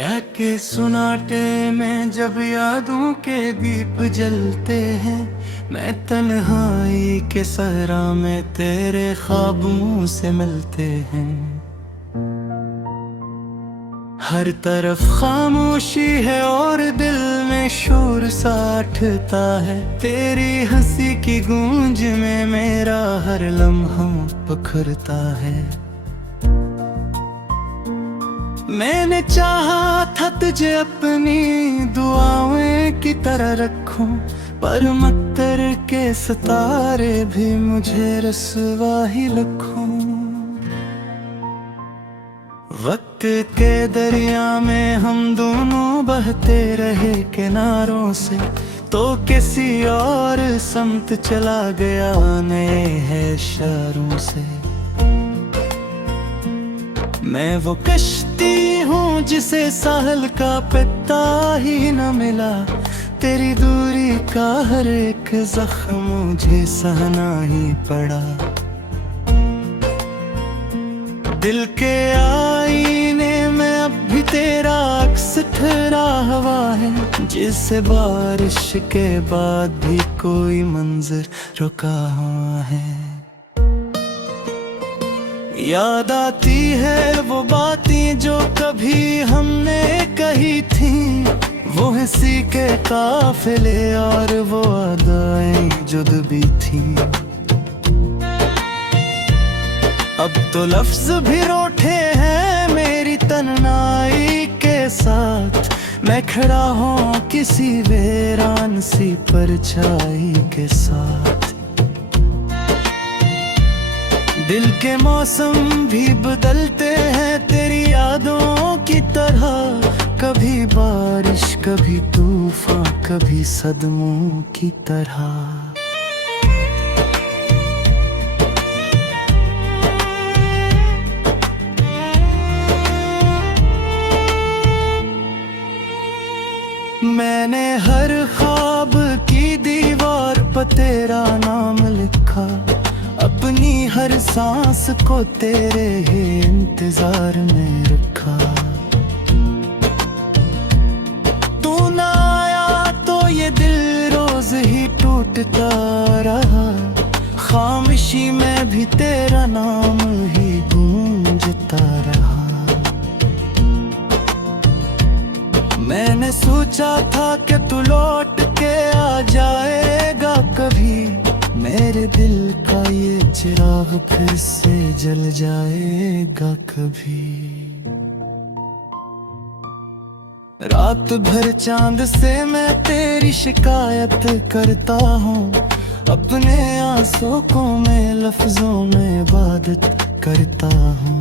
रह के सुनाटे में जब यादों के दीप जलते हैं, मैं तन्हाई के सहरा में तेरे ख्वाबों से मिलते हैं। हर तरफ खामोशी है और दिल में शोर सा उठता है, तेरी हंसी की गूंज में मेरा हर लम्हा पखरता है। मैंने चाहा था तुझे अपनी दुआओं की तरह रखूं, पर मत्तर के सितारे भी मुझे रस्वा ही रखूं। वक्त के दरिया में हम दोनों बहते रहे किनारों से, तो किसी और समत चला गया नए है इशारों से। मैं वो कश्ती हूँ जिसे साहल का पत्ता ही न मिला, तेरी दूरी का हर एक जख्म मुझे सहना ही पड़ा। दिल के आईने में अब भी तेरा अक्स ठहरा हुआ है, जिससे बारिश के बाद भी कोई मंजर रुका हुआ है। याद आती है वो बातें जो कभी हमने कही थी, वो हंसी के काफिले और वो अदाएं जुद-बी थी। अब तो लफ्ज भी रूठे हैं मेरी तन्हाई के साथ, मैं खड़ा हूँ किसी वीरान सी परछाई के साथ। दिल के मौसम भी बदलते हैं तेरी यादों की तरह, कभी बारिश कभी तूफान कभी सदमों की तरह। मैंने हर ख्वाब की दीवार पर तेरा नाम लिखा, अपनी हर सांस को तेरे ही इंतजार में रखा। तू ना आया तो ये दिल रोज ही टूटता रहा, खामोशी में भी तेरा नाम ही गूंजता रहा। मैंने सोचा था कि तू लौट के आ जाएगा कभी, मेरे दिल का ये चिराग फिर से जल जाएगा कभी। रात भर चांद से मैं तेरी शिकायत करता हूँ, अपने आंसू को मैं लफ्जों में इबादत करता हूँ।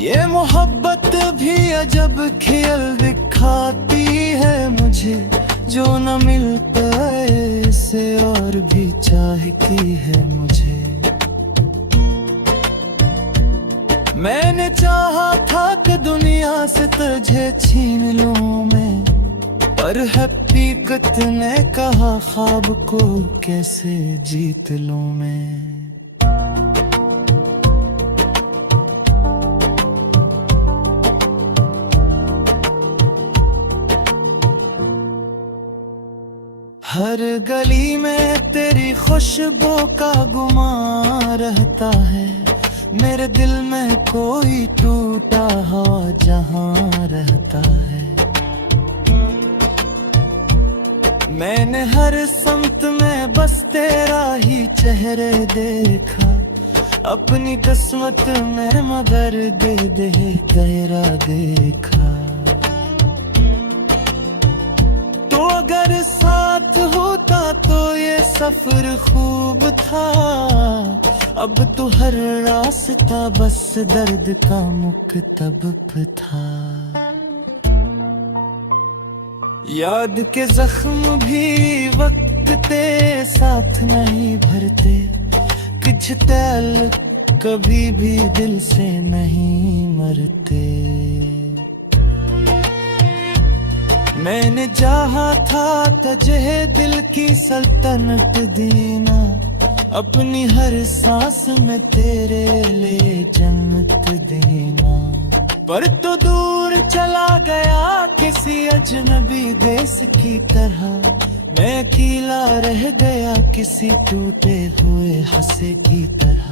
ये मोहब्बत भी अजब खेल दिखाती है मुझे, जो न मिल पाए से और भी चाहती है मुझे। मैंने चाहा था कि दुनिया से तुझे छीन लूं मैं, पर हकीकत ने कहा ख्वाब को कैसे जीत लूं मैं। हर गली में तेरी खुशबू का गुमान रहता है, मेरे दिल में कोई टूटा हुआ जहां रहता है। मैंने हर संत में बस तेरा ही चेहरे देखा, अपनी किस्मत में मगर दे दे गहरा देखा। तो अगर साथ होता तो ये सफर खूब था, अब तो हर रास्ता बस दर्द का मुक्तब था। याद के जख्म भी वक्त ते साथ नहीं भरते, कुछ ताल्लुक कभी भी दिल से नहीं मरते। मैंने चाहा था तुझे दिल की सल्तनत देना, अपनी हर सांस में तेरे लिए जन्नत देना। पर तो दूर चला गया किसी अजनबी देश की तरह। मैं अकेला रह गया किसी टूटे हुए हंसे की तरह।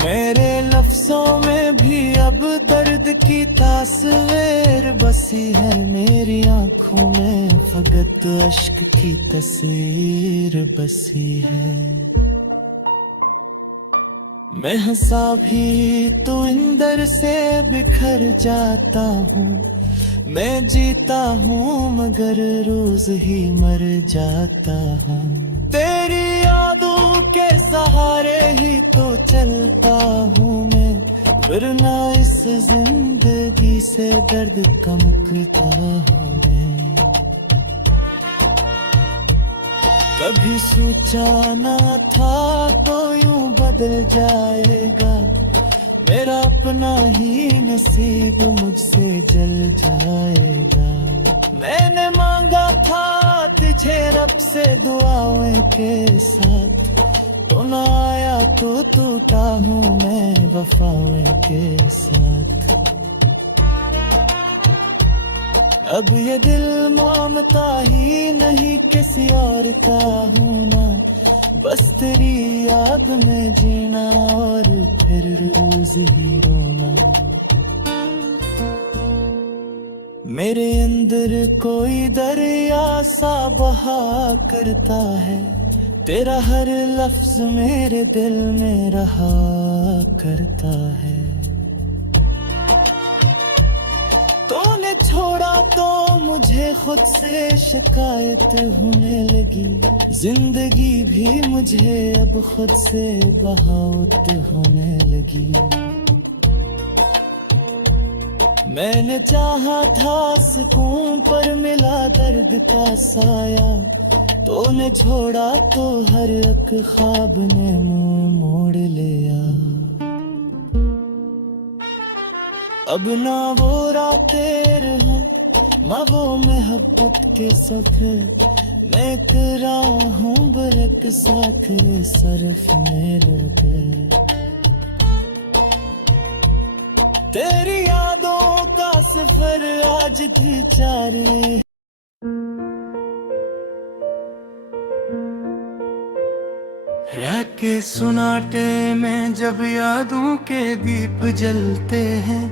मेरे लफ्जों में भी अब दर्द की तस्वीर बसी है, मेरी आंखों में फकत अश्क की तस्वीर बसी है। मैं हंसा भी तो अंदर से बिखर जाता हूँ, मैं जीता हूँ मगर रोज ही मर जाता हूँ। तेरी यादों के सहारे ही तो चलता हूँ मैं, वरना इस जिंदगी से दर्द का मुक्ता हूँ मैं। कभी सोचा ना था तो यूं बदल जाएगा, मेरा अपना ही नसीब मुझसे जल जाएगा। मैंने मांगा था तुझे रब से दुआओं के साथ, तो ना आया तो टूटा हूँ मैं वफाओं के साथ। अब ये दिल मानता ही नहीं किसी और का होना, बस तेरी याद में जीना और फिर रोज ही रोना। मेरे अंदर कोई दरिया सा बहा करता है, तेरा हर लफ्ज मेरे दिल में रहा करता है। तूने छोड़ा तो मुझे खुद से शिकायत होने लगी, जिंदगी भी मुझे अब खुद से बगावत होने लगी। मैंने चाहा था सुकून पर मिला दर्द का साया, तूने छोड़ा तो हर एक ख्वाब ने मुंह मोड़ लिया। अब ना वो रातें रहा ना वो मोहब्बत के सफर, मैं कर रहा हूँ बरक साखरे सरफ में लगे। तेरी यादों का सफर आज भी जारी। रह के सुनाटे में जब यादों के दीप जलते हैं,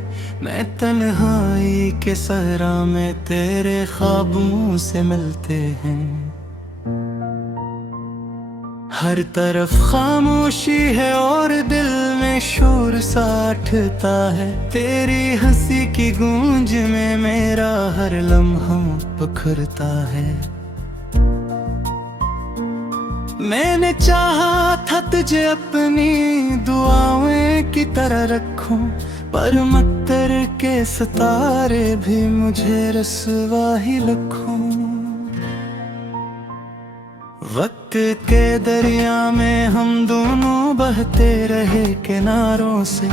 मैं तन्हाई के सहरा में तेरे ख्वाबों से मिलते हैं। हर तरफ खामोशी है और दिल में शोर सा उठता है, तेरी हंसी की गूंज में मेरा हर लम्हा पखरता है। मैंने चाहा था तुझे अपनी दुआओं की तरह रखूं, पर मत्तर के सितारे भी मुझे रस्वा ही रखूं। वक्त के दरिया में हम दोनों बहते रहे किनारों से,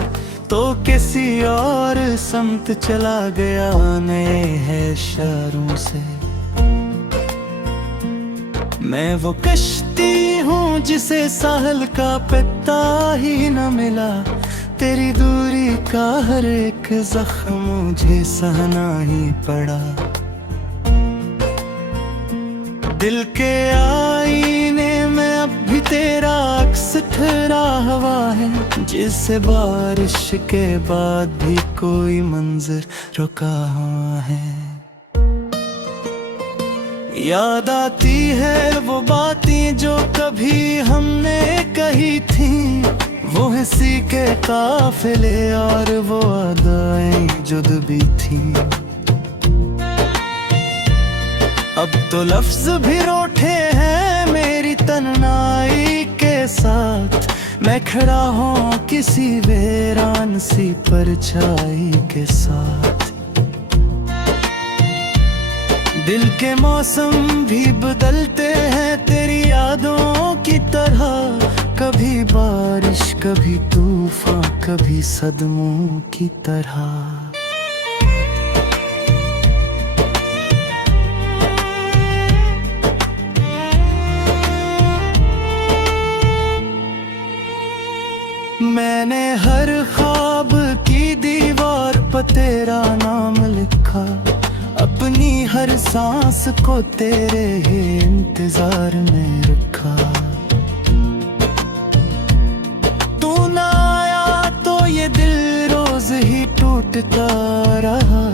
तो किसी और समत चला गया नए है इशारों से। मैं वो कश्ती हूँ जिसे साहल का पत्ता ही न मिला, तेरी दूरी का हर एक जख्म मुझे सहना ही पड़ा। दिल के आईने में अब भी तेरा अक्स ठहरा हुआ है, जिससे बारिश के बाद भी कोई मंजर रुका हुआ है। याद आती है वो बातें जो कभी हमने कही थी, वो हंसी के काफिले और वो अदाएं जुद्बी थी। अब तो लफ्ज भी रूठे हैं मेरी तन्हाई के साथ, मैं खड़ा हूँ किसी वीरान सी परछाई के साथ। दिल के मौसम भी बदलते हैं तेरी यादों की तरह, कभी बारिश कभी तूफान कभी सदमों की तरह। मैंने हर ख्वाब तेरा नाम लिखा, अपनी हर सांस को तेरे ही इंतजार में रखा। तू ना आया तो ये दिल रोज ही टूटता रहा,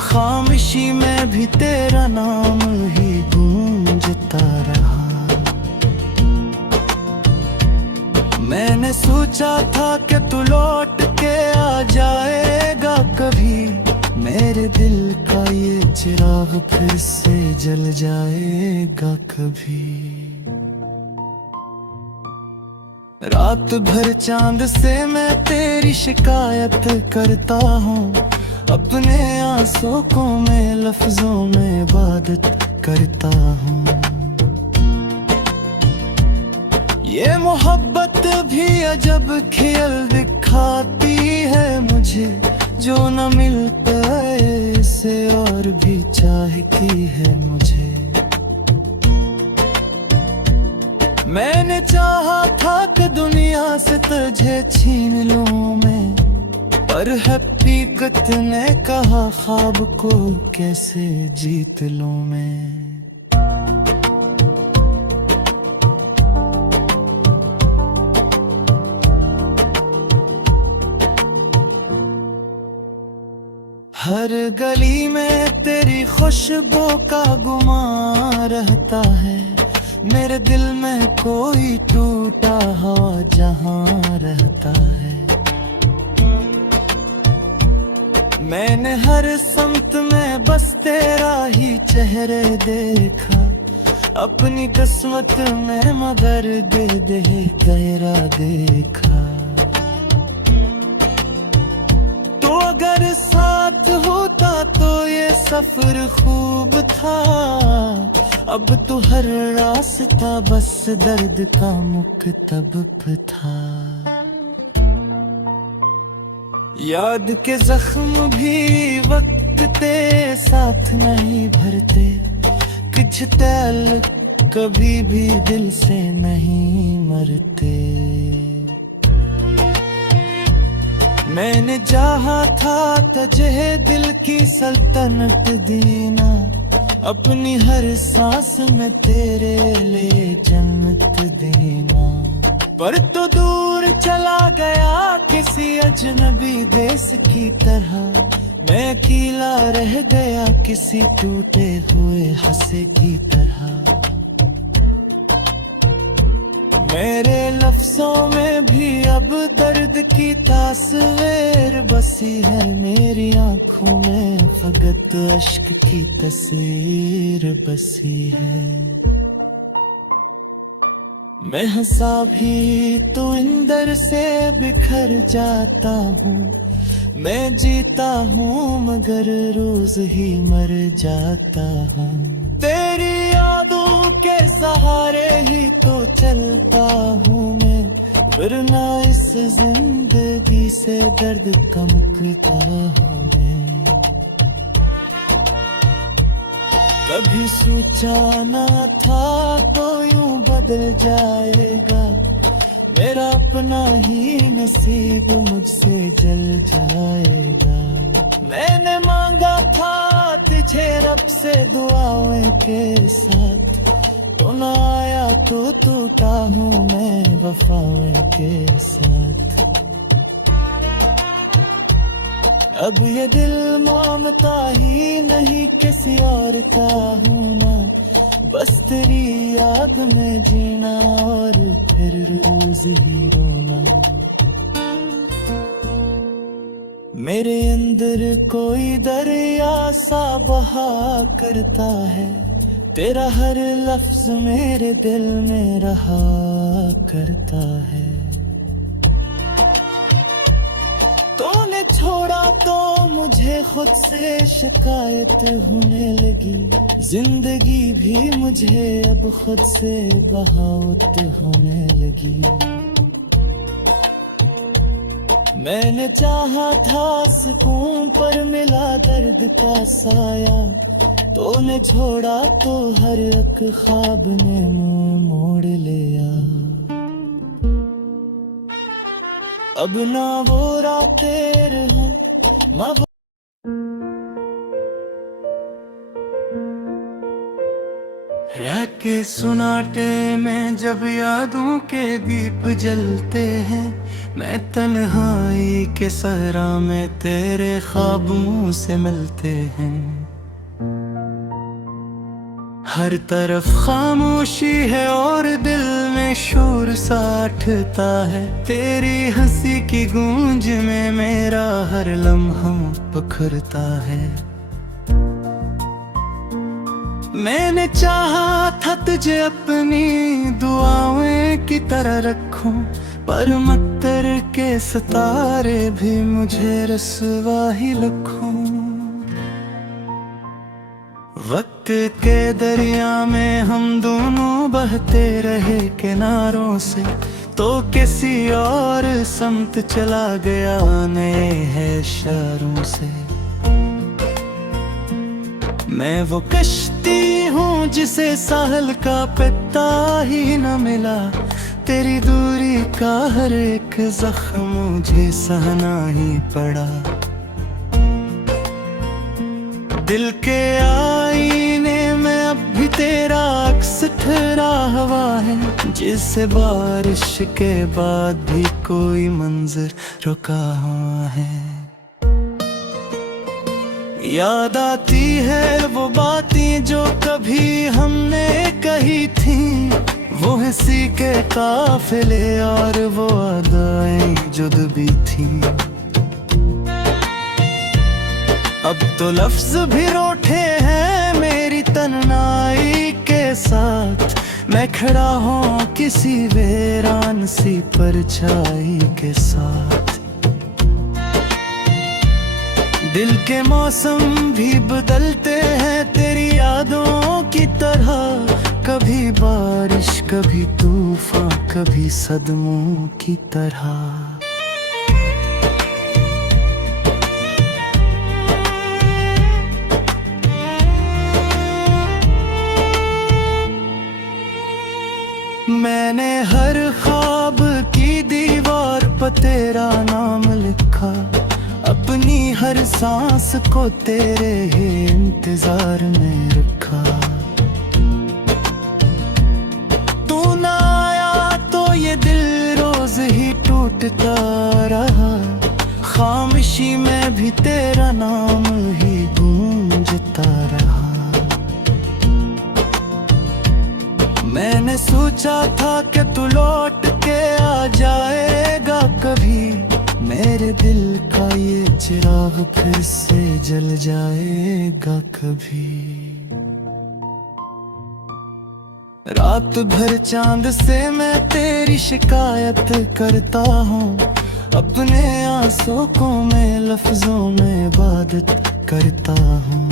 खामोशी में भी तेरा नाम ही गूंजता रहा। मैंने सोचा था कि तू लौट के आ जाएगा कभी, मेरे दिल का ये चिराग फिर से जल जाएगा कभी। रात भर चांद से मैं तेरी शिकायत करता हूँ, अपने आंसू को मैं लफ्जों में इबादत करता हूँ। ये मोहब्बत भी अजब खेल दिखाती है मुझे, जो न मिल पाए इसे और भी चाहती है मुझे। मैंने चाहा था कि दुनिया से तुझे छीन लूं मैं, पर हकीकत ने कहा ख्वाब को कैसे जीत लूं मैं। हर गली में तेरी खुशबू का गुमान रहता है, मेरे दिल में कोई टूटा हवा जहां रहता है। मैंने हर संत में बस तेरा ही चेहरे देखा, अपनी किस्मत में मगर दे दे गहरा देखा। तो अगर साथ होता तो ये सफर खूब था, अब तो हर रास्ता बस दर्द का मुक्तब था। याद के जख्म भी वक्त ते साथ नहीं भरते, कुछ ताल्लुक कभी भी दिल से नहीं मरते। मैंने चाहा था तुझे दिल की सल्तनत देना, अपनी हर सांस में तेरे लिए जन्नत देना। पर तो दूर चला गया किसी अजनबी देश की तरह, मैं अकेला रह गया किसी टूटे हुए हंसे की तरह। मेरे लफ्जों में भी अब दर्द की तस्वीर बसी है, मेरी आंखों में फकत अश्क की तस्वीर बसी है। मैं हंसा भी तो अंदर से बिखर जाता हूँ, मैं जीता हूँ मगर रोज ही मर जाता हूँ। तेरी यादों के सहारे ही तो चलता हूँ मैं, वरना इस जिंदगी से दर्द का मुकता हूँ मैं। कभी सोचा ना था तो यूं बदल जाएगा, मेरा अपना ही नसीब मुझसे जल जाएगा। मैंने मांगा था तुझे रब से दुआओं के साथ, तो ना आया तो टूटा हूँ मैं वफाओं के साथ। अब ये दिल मानता ही नहीं किसी और का होना, बस तेरी याद में जीना और फिर रोज ही रोना। मेरे अंदर कोई दरिया सा बहा करता है, तेरा हर लफ्ज मेरे दिल में रहा करता है। तूने छोड़ा तो मुझे खुद से शिकायत होने लगी, जिंदगी भी मुझे अब खुद से बगावत होने लगी। मैंने चाहा था सुकून पर मिला दर्द का साया, तूने छोड़ा तो हर एक ख्वाब ने मुंह मोड़ लिया। अब ना वो रातें रहा, सुनाटे में जब यादों के दीप जलते हैं, मैं तन्हाई के सहरा में तेरे ख्वाब मुंह से मिलते हैं। हर तरफ खामोशी है और दिल में शोर सा उठता है, तेरी हंसी की गूंज में मेरा हर लम्हा पखरता है। मैंने चाहा था तुझे अपनी दुआओं की तरह रखूं, पर मत्तर के सितारे भी मुझे रस्वा ही लखूं। वक्त के दरिया में हम दोनों बहते रहे किनारों से, तो किसी और समत चला गया नए है इशारों से। मैं वो कश्ती हूँ जिसे साहल का पत्ता ही न मिला, तेरी दूरी का हर एक जख्म मुझे सहना ही पड़ा। दिल के आईने में अब भी तेरा अक्स ठहरा हुआ है, जिससे बारिश के बाद भी कोई मंजर रुका हुआ है। याद आती है वो बातें जो कभी हमने कही थी, वो हंसी के काफिले और वो अदाएं जो दबी थी। अब तो लफ्ज भी रूठे हैं मेरी तन्हाई के साथ, मैं खड़ा हूँ किसी वीरान सी परछाई के साथ। दिल के मौसम भी बदलते हैं तेरी यादों की तरह, कभी बारिश कभी तूफान कभी सदमों की तरह। मैंने हर ख्वाब की दीवार पर तेरा नाम लिखा, अपनी हर सांस को तेरे ही इंतजार में रखा। तू ना आया तो ये दिल रोज ही टूटता रहा, खामोशी में भी तेरा नाम ही गूंजता रहा। मैंने सोचा था कि तू लौट के आ जाएगा कभी, मेरे दिल का ये चिराग फिर से जल जाएगा कभी। रात भर चांद से मैं तेरी शिकायत करता हूँ, अपने आंसू को मैं लफ्जों में इबादत करता हूँ।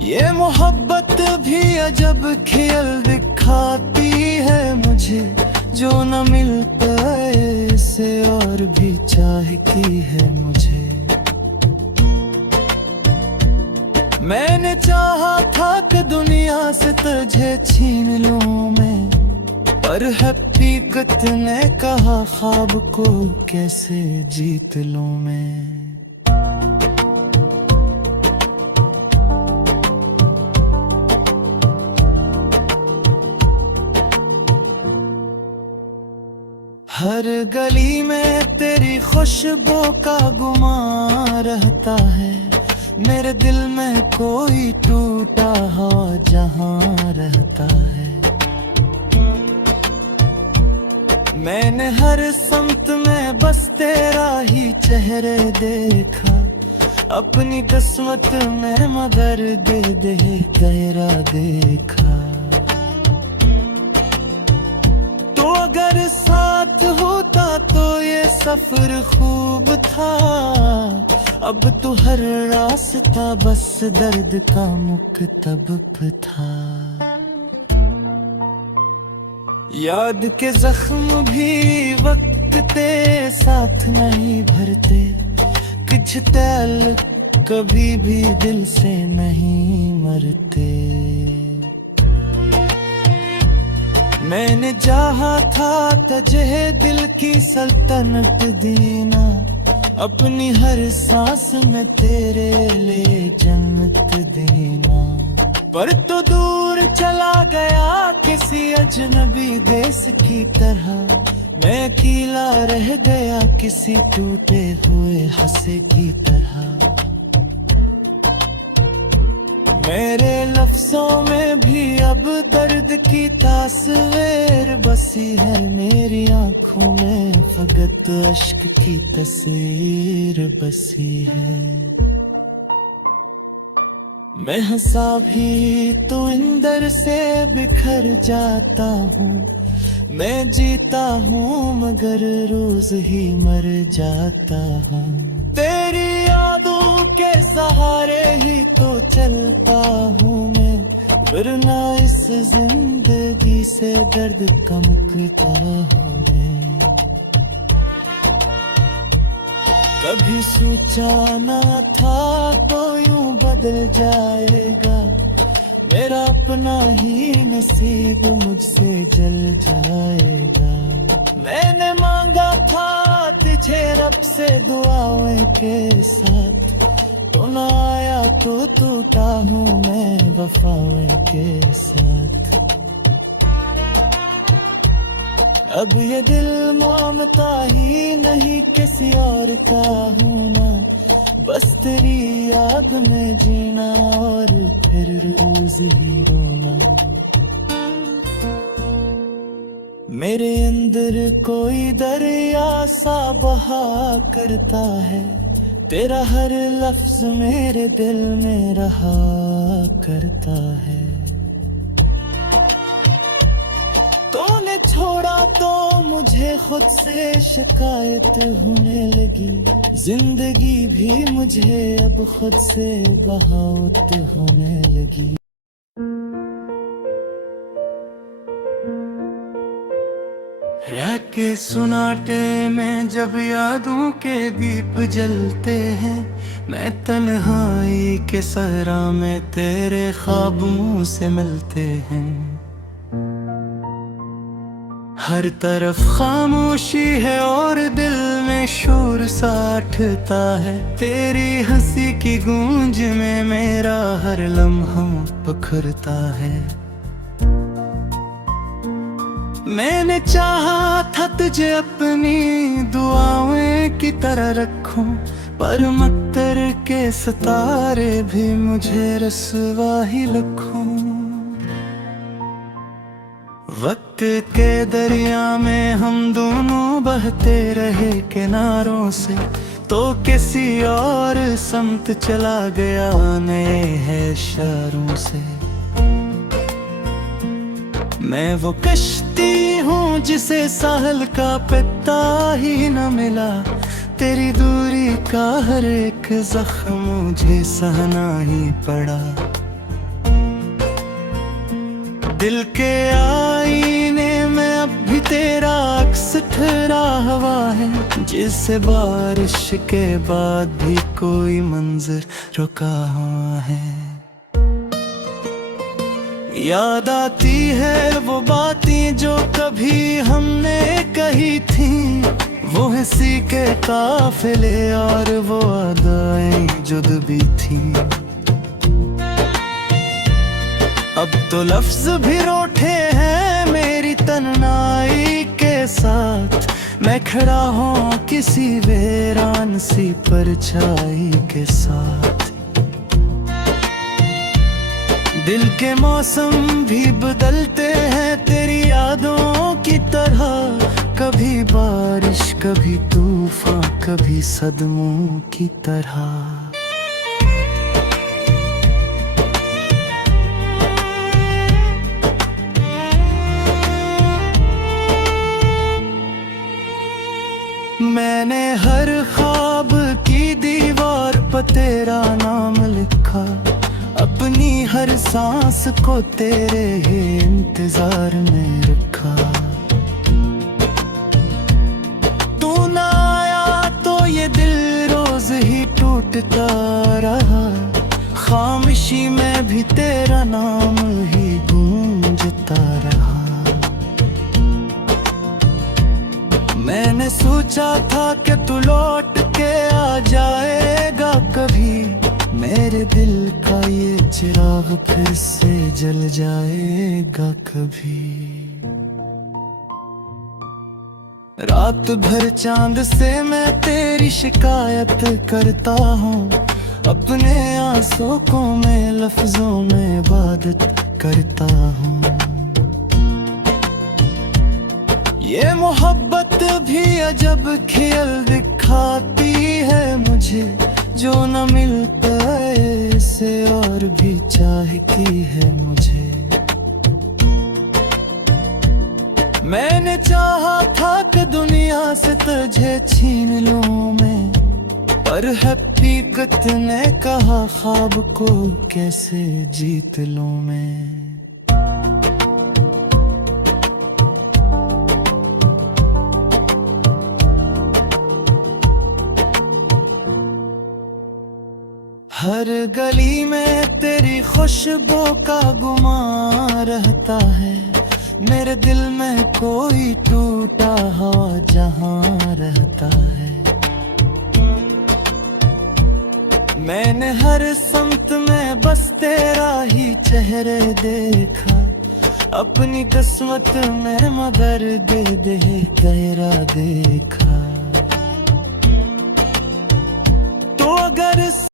ये मोहब्बत भी अजब खेल दिखाती है मुझे, जो न मिल पाए से और भी चाहती है मुझे। मैंने चाहा था कि दुनिया से तुझे छीन लूं मैं, पर हकीकत ने कहा ख्वाब को कैसे जीत लूं मैं। हर गली में तेरी खुशबू का गुमान रहता है, मेरे दिल में कोई टूटा हो जहां रहता है। मैंने हर समत में बस तेरा ही चेहरे देखा, अपनी किस्मत में मगर दे दे गहरा देखा। तो अगर साथ होता तो ये सफर खूब था, अब तो हर रास्ता बस दर्द का मुक्तब था। याद के जख्म भी वक्त के साथ नहीं भरते, कुछ ताल्लुक कभी भी दिल से नहीं मरते। मैंने चाहा था तुझे दिल की सल्तनत देना, अपनी हर सांस में तेरे लिए जन्नत देना। पर तो दूर चला गया किसी अजनबी देश की तरह। मैं अकेला रह गया किसी टूटे हुए हंसे की तरह। मेरे लफ्जों में भी अब दर्द की तास्वीर बसी है, मेरी आंखों में फकत अश्क की तस्वीर बसी है। मैं हंसा भी तो अंदर से बिखर जाता हूँ, मैं जीता हूँ मगर रोज ही मर जाता हूँ। तेरी यादों के सहारे ही तो चलता हूँ मैं, वरना इस जिंदगी से दर्द कमकता हूँ मैं। कभी सोचा ना था तो यूं बदल जाएगा, मेरा अपना ही नसीब मुझसे जल जाएगा। मैंने मांगा था तुझे रब से दुआओं के साथ, तो ना आया तो टूटा हूँ मैं वफाओं के साथ। अब ये दिल मानता ही नहीं किसी और का होना, बस तेरी याद में जीना और फिर रोज ही रोना। मेरे अंदर कोई दरिया सा बहा करता है, तेरा हर लफ्ज मेरे दिल में रहा करता है। तूने छोड़ा तो मुझे खुद से शिकायत होने लगी, जिंदगी भी मुझे अब खुद से बगावत होने लगी। रह के सुनाटे में जब यादों के दीप जलते हैं, मैं तन्हाई के सहरा में तेरे ख्वाब मुंह से मिलते हैं। हर तरफ खामोशी है और दिल में शोर सा उठता है, तेरी हंसी की गूंज में मेरा हर लम्हा पखरता है। मैंने चाहा था तुझे अपनी दुआओं की तरह रखूं, पर मत्तर के सितारे भी मुझे रस्वा ही लखूं। वक्त के दरिया में हम दोनों बहते रहे किनारों से, तो किसी और समत चला गया नए है इशारों से। मैं वो कश्ती हूँ जिसे साहल का पत्ता ही न मिला, तेरी दूरी का हर एक जख्म मुझे सहना ही पड़ा। दिल के आईने में अब भी तेरा अक्स ठहरा हुआ है, जिससे बारिश के बाद भी कोई मंजर रुका हुआ है। याद आती है वो बातें जो कभी हमने कही थी, वो हंसी के काफिले और वो अदाएं जो दबी थी। अब तो लफ्ज भी रूठे हैं मेरी तन्हाई के साथ, मैं खड़ा हूँ किसी वीरान सी परछाई के साथ। दिल के मौसम भी बदलते हैं तेरी यादों की तरह, कभी बारिश कभी तूफान कभी सदमों की तरह। मैंने हर ख्वाब की दीवार पर तेरा नाम लिखा, अपनी हर सांस को तेरे ही इंतजार में रखा। तू ना आया तो ये दिल रोज ही टूटता रहा, खामोशी में भी तेरा नाम ही गूंजता रहा। मैंने सोचा था कि तू लौट के आ जाएगा कभी, मेरे दिल का ये चिराग फिर से जल जाएगा कभी। रात भर चांद से मैं तेरी शिकायत करता हूँ, अपने आंसू को मैं लफ्जों में इबादत करता हूँ। ये मोहब्बत भी अजब खेल दिखाती है मुझे, जो न मिल पाए से और भी चाहती है मुझे। मैंने चाहा था कि दुनिया से तुझे छीन लूं मैं, पर हकीकत ने कहा ख्वाब को कैसे जीत लूं मैं। हर गली में तेरी खुशबू का गुमान रहता है, मेरे दिल में कोई टूटा हुआ जहां रहता है। मैंने हर संत में बस तेरा ही चेहरे देखा, अपनी किस्मत में मगर दे गहरा देखा। तो अगर